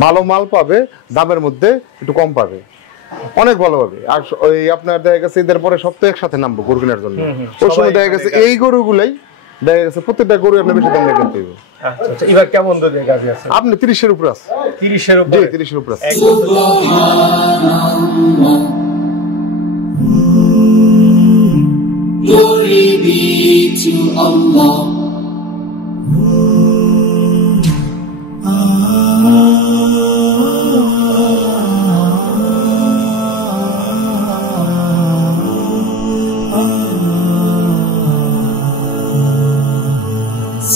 ভালো মাল পাবে, দামের মধ্যে একটু কম পাবে, অনেক ভালো হবে। আর ওই আপনার দেখা গেছে ঈদের পরে সব তো একসাথে নামবো গরু কেনার জন্য, ওই সময় দেখা গেছে এই গরুগুলাই দেখা গেছে প্রত্যেকটা গরু আপনি বেশি দাম দিয়ে কিনতে হবে। আচ্ছা, এবার কেমন দুধের গাভী আছে? আপনি 30 এর উপর আছে। 30 এর উপরে? জি 30 এর উপর আছে। Glory be to Allah.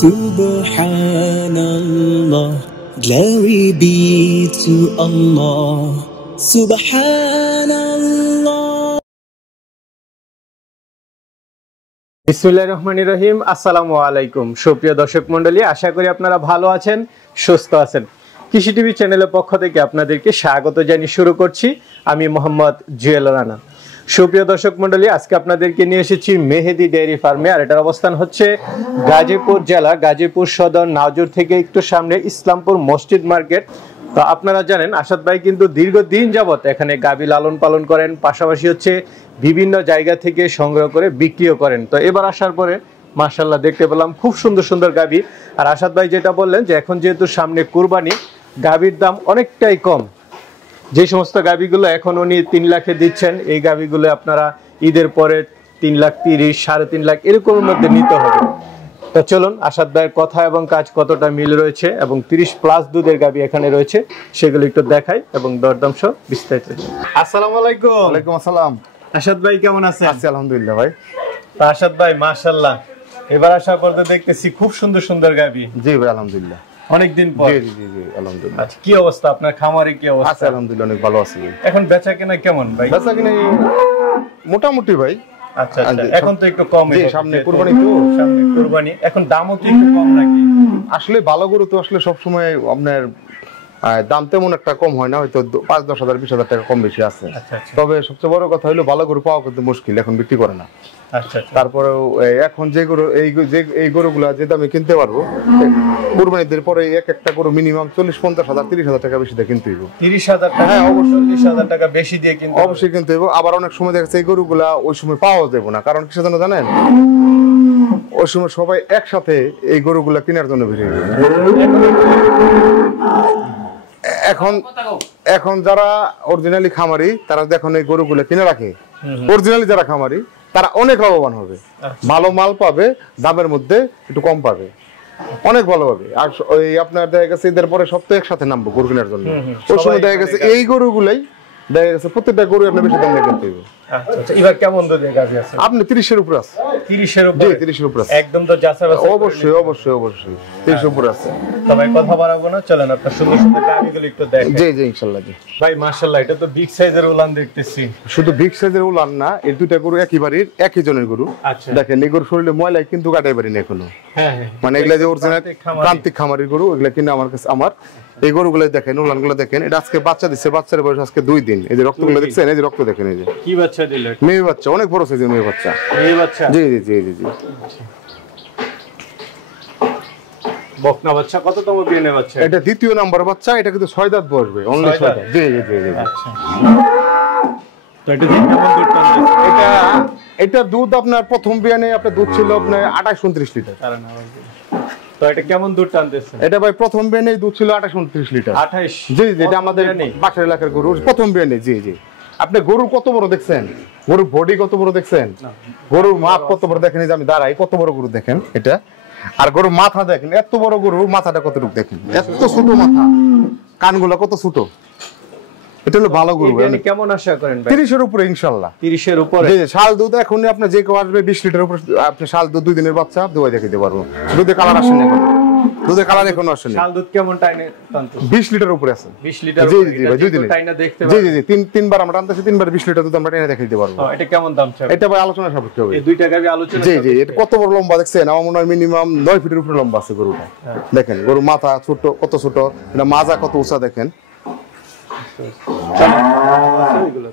Subhanallah, glory be to Allah. Subhanallah. বিসমিল্লাহির রহমানির রহিম। আসসালামু আলাইকুম সুপ্রিয় দর্শক মণ্ডলী, আশা করি আপনারা ভালো আছেন, সুস্থ আছেন। কৃষি টিভি চ্যানেলের পক্ষ থেকে আপনাদেরকে স্বাগত জানিয়ে শুরু করছি আমি মোহাম্মদ জুয়েল রানা। সুপ্রিয় দর্শক মণ্ডলী, আজকে আপনাদেরকে নিয়ে এসেছি মেহেদি ডেয়ারি ফার্মে, আর এটার অবস্থান হচ্ছে গাজীপুর জেলা, গাজীপুর সদর, নাওজুর থেকে একটু সামনে ইসলামপুর মসজিদ মার্কেট। তো আপনারা জানেন আসাদ ভাই কিন্তু দীর্ঘদিন যাবত এখানে গাভী লালন পালন করেন, পাশাপাশি হচ্ছে বিভিন্ন জায়গা থেকে সংগ্রহ করে বিক্রিও করেন। তো এবার আসার পরে মাশাআল্লাহ দেখতে পেলাম খুব সুন্দর সুন্দর গাভী। আর আসাদ ভাই যেটা বললেন যে এখন যেহেতু সামনে কুরবানি, গাভীর দাম অনেকটাই কম। যে সমস্ত গাভীগুলো এখন উনি 3 লাখে দিচ্ছেন, এই গাভীগুলো আপনারা ঈদের পরে 3,30,000, 3.5 লাখ এরকমের মধ্যে নিতে হবে। তো চলুন আসাদ ভাইয়ের কথা এবং কাজ কতটা মিল রয়েছে এবং 30+ দুধের গাভী এখানে রয়েছে সেগুলো একটু দেখাই এবং দরদাম সহ বিস্তারিত। আসসালামু আলাইকুম। ওয়ালাইকুম আসসালাম। আসাদ ভাই কেমন আছেন? আছি আলহামদুলিল্লাহ ভাই। তো আসাদ ভাই মাশাআল্লাহ এবার আসার পর তো দেখতেছি খুব সুন্দর সুন্দর গাভী। জি ভাই আলহামদুলিল্লাহ, অনেকদিন পর। জি জি জি আলহামদুলিল্লাহ। আচ্ছা, কি অবস্থা আপনার খামারে, কি অবস্থা? আছে আলহামদুলিল্লাহ, অনেক ভালো আছি। এখন বেচা কেনা কেমন ভাই? বেচা কিনা মোটামুটি ভাই। আচ্ছা আচ্ছা, এখন তো একটু কম। জি সামনে কুরবানি তো, সামনে কুরবানি, এখন দামও কি একটু কম নাকি? আসলে ভালো গরু তো আসলে সব সময় আপনার দাম তেমন একটা কম হয় না, হয়তো 5-10 হাজার 20,000 টাকা কম বেশি আছে। তবে সবচেয়ে বড় কথা হলো ভালো গরু পাওয়া কিন্তু মুশকিল, এখন বিক্রি করে না। আচ্ছা, তারপরেও এখন যে গরু এই গরুগুলা যে দামে কিনতে পারবো, কুরবানিদের পরে এক একটা গরু মিনিমাম 40-50 হাজার 30,000 টাকা বেশি দিয়ে কিনতে হইব। 30,000 টাকা? হ্যাঁ অবশ্যই 30,000 টাকা বেশি দিয়ে কিনতে অবশ্যই কিনতে হইব। আবার অনেক সময় দেখা যাচ্ছে এই গরুগুলা ওই সময় পাওয়া যাবে না, কারণ কিসের জন্য জানেন? ওই সময় সবাই একসাথে এই গরুগুলা কেনার জন্য ভিড় হবে। এখন যারা অরিজিনালি খামারি তারা দেখুন এই গরুগুলো কিনে রাখে, অরিজিনালি যারা খামারি তারা অনেক লাভবান হবে, ভালো মাল পাবে, দামের মধ্যে একটু কম পাবে, অনেক ভালো হবে। আর ওই আপনার দেখা গেছে ঈদের পরে সব তো একসাথে নামবো গরু কেনার জন্য, ওই সময় দেখা গেছে এই গরুগুলাই দেখা গেছে প্রত্যেকটা গরু আপনি বেশি দাম দিয়ে কিনতে হবে। আচ্ছা, এবার কেমন দুধের গাভী আছে? আপনি 30 এর উপর আছে। 30 এর উপরে? জি 30 এর উপর আছে একদম তো যাচাই বাছাই? অবশ্যই অবশ্যই অবশ্যই 30 এর উপর আছে। তবে কথা বাড়াবো না, চলেন আপনার সুন্দর সুন্দর গাভীগুলো একটু দেখেন। জি জি ইনশাআল্লাহ। জি ভাই মাশাআল্লাহ, এটা তো বিগ সাইজের উলান দেখতেছি। শুধু বিগ সাইজের উলান না, এই দুইটা গরু একই বাড়ির একই জনের গরু। আচ্ছা, দেখেন এই গরু শরীরে ময়লা কিন্তু কাটাই পারি না এখনো। হ্যাঁ হ্যাঁ, মানে এগুলা যে অরিজিনাল প্রান্তিক খামারের গরু, এগুলা কিনে আমার কাছে আমার এই গরুগুলো দেখেন, উলানগুলো দেখেন। এটা আজকে বাচ্চা দিচ্ছে, বাচ্চার বয়স আজকে 2 দিন। এই যে রক্তগুলো দেখছেন, এই যে রক্ত দেখেন, এই যে কি বাচ্চা দিল? মেয়ে বাচ্চা, অনেক বড় সাইজের মেয়ে বাচ্চা। মেয়ে বাচ্চা? জি জি জি জি জি। বকনা বাচ্চা, কততম বিয়ানের বাচ্চা? এটা দ্বিতীয় নাম্বার বাচ্চা, এটা কিন্তু 6 দাঁত বসবে, অনলি 6 দাঁত। জি জি জি জি। আচ্ছা, তো এটা কেমন দুধ টানছে? এটা দুধ আপনার প্রথম বিয়ানে আপনার দুধ ছিল আপনার 28-29 লিটার। তো এটা কেমন দুধ টানতেছে? এটা ভাই প্রথম বিয়ানে দুধ ছিল 28-29 লিটার। 28? জি জি, এটা আমাদের বাসার এলাকার গরু প্রথম বিয়ানে। জি জি। আপনি গরু কত বড় দেখছেন, গরুর বডি কত বড় দেখছেন, গরুর মাপ কত বড় দেখেন, এই যে আমি দাঁড়াই কত বড় গরু দেখেন এটা। আর গরুর মাথা দেখেন, এত বড় গরু মাথাটা কতটুকু দেখেন, এত ছোট মাথা, কানগুলো কত ছোট। এটা হলো ভালো গরু। কেমন আশা করেন ভাই? 30 এর উপরে ইনশাআল্লাহ। 30 এর উপরে? জি, শাল দুধ এখন আপনি যে কেউ আসবে 20 লিটার উপরে আপনি শাল দুধ 2 দিনের বাচ্চা দুয়াই দেখাইতে পারবো। দুধে কালার আসেনি এখন, দুধে কালার এখনো আসেনি। শাল দুধ কেমন টাইনে টানতো? 20 লিটার উপরে আছে। 20 লিটার? জি জি ভাই, 2 দিনে টাইনা দেখতে পারবো। জি জি জি, তিনবার আমরা টানতেছি, 3বার 20 লিটার দুধ আমরা টাইনা দেখাইতে পারবো। এটা কেমন দাম চাই? এটা ভাই আলোচনা সাপেক্ষে হবে। এই দুইটা গাভী আলোচনা? জি জি। এটা কত বড় লম্বা দেখছেন, আমার মনে হয় মিনিমাম 9 ফিটের উপরে লম্বা আছে গরুটা। দেখেন গরু মাথা ছোট, কত ছোট, এটা মাজা কত উঁচা দেখেন।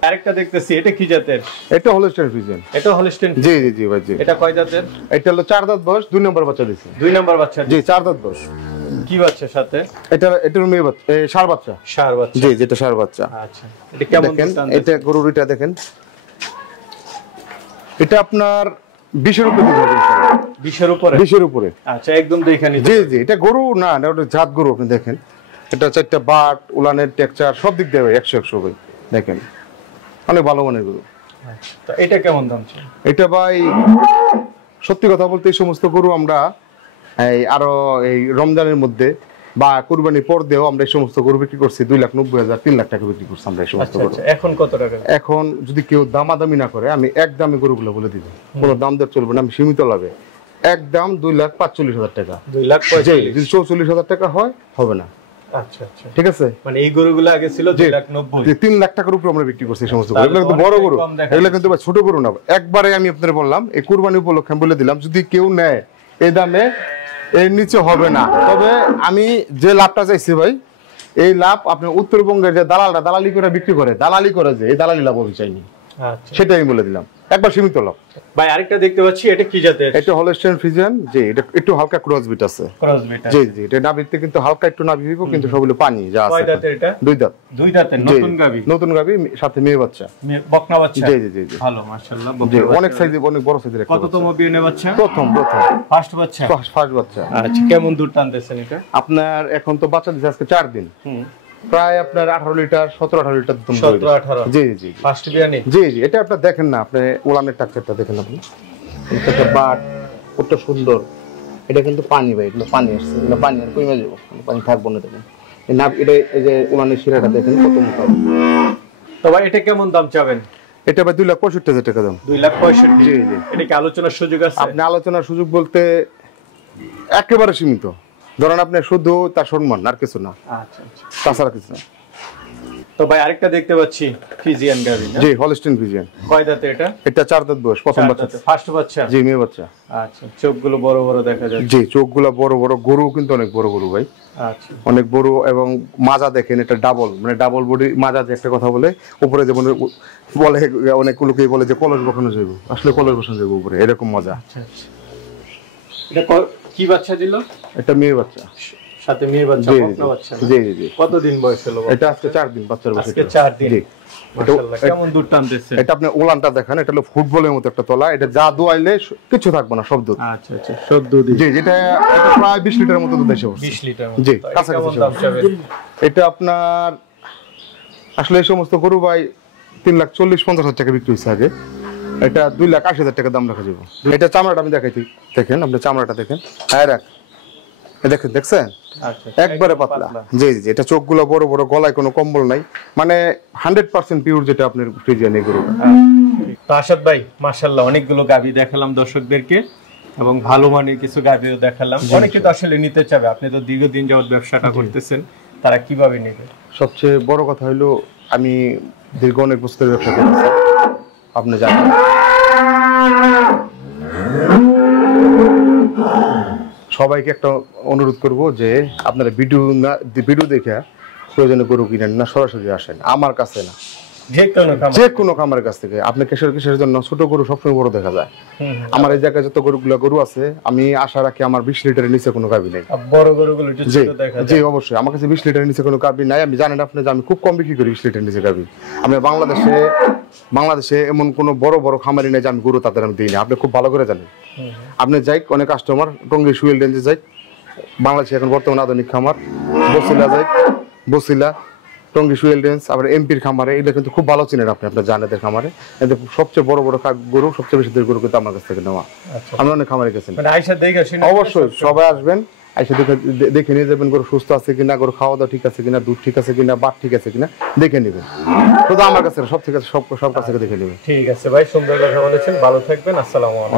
আরেকটা দেখতেছি, এটা কি জাতের? এটা হলস্টাইন ফ্রিজিয়ান। এটা হলস্টাইন? জি জি জি ভাই জি। এটা কয় জাতের? এটা হলো 4 দাঁত বয়স, 2 নম্বর বাচ্চা দিছে। 2 নম্বর বাচ্চা? জি 4 দাঁত বয়স। কি বাচ্চা সাথে? এটার মেয়ে বাচ্চা, ষাঁড় বাচ্চা। ষাঁড় বাচ্চা, জি, যেটা ষাঁড় বাচ্চা। আচ্ছা, এটা কেমন দেখেন, দুধ টান এটা গরুর এটা দেখেন, এটা আপনার 20-এর উপরে দুধ হবে ইনশাআল্লাহ। 20-এর উপরে? 20-এর উপরে। আচ্ছা, একদম দেখানি। জি জি, এটা গরু না, এটা ওটা জাত গরু। আপনি দেখেন, এটা 4টা বাট, উলানের টেক্সচার সব দিক দিয়ে 100 ভাই। দেখেন, অনেক ভালো মানের গরু। আচ্ছা, তো এটা কেমন দাম চাই? এটা ভাই সত্যি কথা বলতে এই সমস্ত গরু আমরা আরো এই রমজানের মধ্যে বা কুরবানির পর দিয়েও আমরা এই সমস্ত গরু বিক্রি করছি 2,90,000 3 লাখ টাকা বিক্রি করছি আমরা এই সমস্ত গরু। এখন কত টাকা? এখন যদি কেউ দামাদামি না করে, আমি এক দামে গরুগুলো বলে দিব, কোনো দাম দর চলবে না, আমি সীমিত লাভে একদম 2,45,000 টাকা। 2,45,000? যদি 44,000 টাকা হয় হবে না। আচ্ছা আচ্ছা, ঠিক আছে। মানে এই গরুগুলো আগে ছিল 2,90,000, 3 লাখ টাকার উপরে আমরা বিক্রি করছি এই সমস্ত গরু। এগুলো কিন্তু বড় গরু, এগুলো কিন্তু ছোট গরু না। একবারে আমি আপনাদের বললাম, এই কুরবানি উপলক্ষে আমি বলে দিলাম, যদি কেউ নেয় এই দামে এর নিচে হবে না। তবে আমি যে লাভটা চাইছি ভাই, এই লাভ আপনার উত্তরবঙ্গের যে দালালরা দালালি করে বিক্রি করে, দালালি করে, যে এই দালালি লাভ আমি চাইনি। আচ্ছা, সেটাই আমি বলে দিলাম, একবার সীমিত লাভ। ভাই আরেকটা দেখতে পাচ্ছি, এটা কি জাতের? এটা হলস্টাইন ফ্রিজিয়ান। জি, এটা একটু হালকা ক্রস বিট আছে। Cross bit? জি জি, এটা নাভিতে কিন্তু হালকা একটু নাভি হইব, কিন্তু সবগুলো পানি যা আছে। কয় দাঁতের এটা? 2 দাঁত। 2 দাঁতের নতুন গাবি? নতুন গাবি, সাথে মেয়ে বাচ্চা, বকনা বাচ্চা। জি জি জি জি, ভালো মাশাআল্লাহ। জি, অনেক সাইজে, অনেক বড় সাইজের একটা। কততম বিয়ানে বাচ্চা? প্রথম ফার্স্ট বাচ্চা? ফার্স্ট বাচ্চা। আচ্ছা, কেমন দুধ টানতেছেন এটা? আপনার এখন তো বাচ্চা দিছে আজকে 4 দিন, প্রায় আপনার 18 লিটার 17-18 লিটার দুধ। 17-18? জি জি, ফার্স্ট বিয়ানে? জি জি, এটা আপনি দেখেন না, আপনি উলানের টাকচারটা দেখেন, আপনি এটা বাট কত সুন্দর। এটা কিন্তু পানি ভাই, এগুলো পানি আসছে, এগুলো পানি আর কমে যাবো, পানি থাকবো না। দেখেন এই নাভ, এটা এই যে উলানের শিরাটা দেখেন কত মোটা। তো ভাই এটা কেমন দাম চাবেন? এটা ভাই 2,65,000 টাকা দাম। 2,65,000? জি জি। এটা কি আলোচনার সুযোগ আছে? আপনি আলোচনার সুযোগ বলতে একেবারে সীমিত। ধরেন আপনি শুধু তার সম্মান, আর কিছু না। আচ্ছা আচ্ছা, তাছাড়া কিছু না। তো ভাই আরেকটা দেখতে পাচ্ছি, ফ্রিজিয়ান গাবি না? জি, হলস্টাইন ফ্রিজিয়ান। কয় দাঁতে এটা? এটা 4 দাঁত বয়স, প্রথম বাচ্চা। ফার্স্ট বাচ্চা? জি, মেয়ে বাচ্চা। আচ্ছা, চোখগুলো বড় বড় দেখা যাচ্ছে। জি, চোখগুলো বড় বড়। গরু কিন্তু অনেক বড় গরু ভাই। আচ্ছা, অনেক বড়। এবং মাজা দেখেন, এটা ডাবল, মানে ডাবল বডি মাজা। যে একটা কথা বলে উপরে, যেমন বলে অনেক লোকেই বলে যে কলস বসানো যাইব, আসলে কলস বসানো যাইব উপরে, এরকম মজা। আচ্ছা আচ্ছা, এটা কি বাচ্চা দিল? এটা মেয়ে বাচ্চা, সাথে মেয়ে বাচ্চা, জি বকনা বাচ্চা? জি জি। কতদিন বয়স হলো? এটা আজকে 4 দিন বাচ্চার বয়স। আজকে 4 দিন। জি, মাশাআল্লাহ, কেমন দুধ টানতেছে? এটা আপনি উলানটা দেখেন, এটা হলো ফুটবলের মতো একটা তলা। এটা যা দোয়াইলে কিছু থাকবে না, সব দুধ। আচ্ছা আচ্ছা, সব দুধ। জি, এটা প্রায় 20 লিটারের মতো দুধ এসে পড়ছে। 20 লিটার? জি, কেমন কাছাকাছি। দাম চাবেন? এটা আপনার আসলে এই সমস্ত গরু ভাই 3,40,000-50,000 টাকা বিক্রি হয়েছে আগে। এটা 2,80,000 টাকা দাম রাখা যাবে। এটা চামড়াটা আমি দেখাইছি, দেখেন আপনি চামড়াটা দেখেন। হ্যাঁ রাখ, দেখেন, দেখছেন আচ্ছা, একবারে পাতলা। জি জি, এটা চোখগুলো বড় বড়, গলায় কোনো কম্বল নাই, মানে 100% পিওর যেটা আপনার ফ্রিজিয়ান এই গরু। তো আসাদ ভাই মাশাআল্লাহ, অনেকগুলো গাবি দেখালাম দর্শকদেরকে, এবং ভালো মানের কিছু গাবিও দেখালাম। অনেকে তো আসলে নিতে চাবে, আপনি তো দীর্ঘদিন যাবত ব্যবসাটা করতেছেন, তারা কিভাবে নেবে? সবচেয়ে বড় কথা হলো, আমি দীর্ঘ অনেক বছরের ব্যবসা করতেছি, আপনি জানেন। সবাইকে একটা অনুরোধ করব যে আপনারা ভিডিও দেখে প্রয়োজনে গরু কিনেন না, সরাসরি আসেন আমার কাছে না, যে কোনো খামারের কাছ থেকে। আপনি কিসের জন্য ছোট গরু সবসময় বড় দেখা যায়। আমার এই জায়গায় যত গরু আছে, আমি আশা রাখি আমার 20 লিটারের নিচে কোনো গাবি নেই। বড় গরুগুলো একটু ছোট দেখা যায়। জি অবশ্যই, আমার কাছে 20 লিটারের নিচে কোনো গাবি নাই। আমি জানেন আপনি যে আমি খুব কম বিক্রি করি 20 লিটারের নিচে গাবি। আমি বাংলাদেশে এমন কোনো বড় বড় খামারি নেই যে আমি গরু তাদের আমি দিই না, আপনি খুব ভালো করে জানেন। আপনি যাই অনেক কাস্টমার টঙ্গী সুয়েল রেঞ্জে যাই, বাংলাদেশে এখন বর্তমানে আধুনিক খামার বসিলা টঙ্গী সুয়েল রেঞ্জ, আবার এমপির খামারে, এটা কিন্তু খুব ভালো চিনেন আপনি, আপনার জানেদের খামারে। কিন্তু সবচেয়ে বড় বড় গরু, সবচেয়ে বেশি গরু কিন্তু আমার কাছ থেকে নেওয়া। আমি অনেক খামারে গেছেন। অবশ্যই সবাই আসবেন, আইসা দেখে নিয়ে যাবেন গরু সুস্থ আছে কিনা, গরু খাওয়া দাওয়া ঠিক আছে কিনা, দুধ ঠিক আছে কিনা, বাট ঠিক আছে কিনা দেখে নেবেন। শুধু আমার কাছে সব ঠিক আছে, সব কাছ থেকে দেখে নেবেন। ঠিক আছে ভাই, সুন্দর কথা বলেছেন, ভালো থাকবেন, আসসালামু আলাইকুম।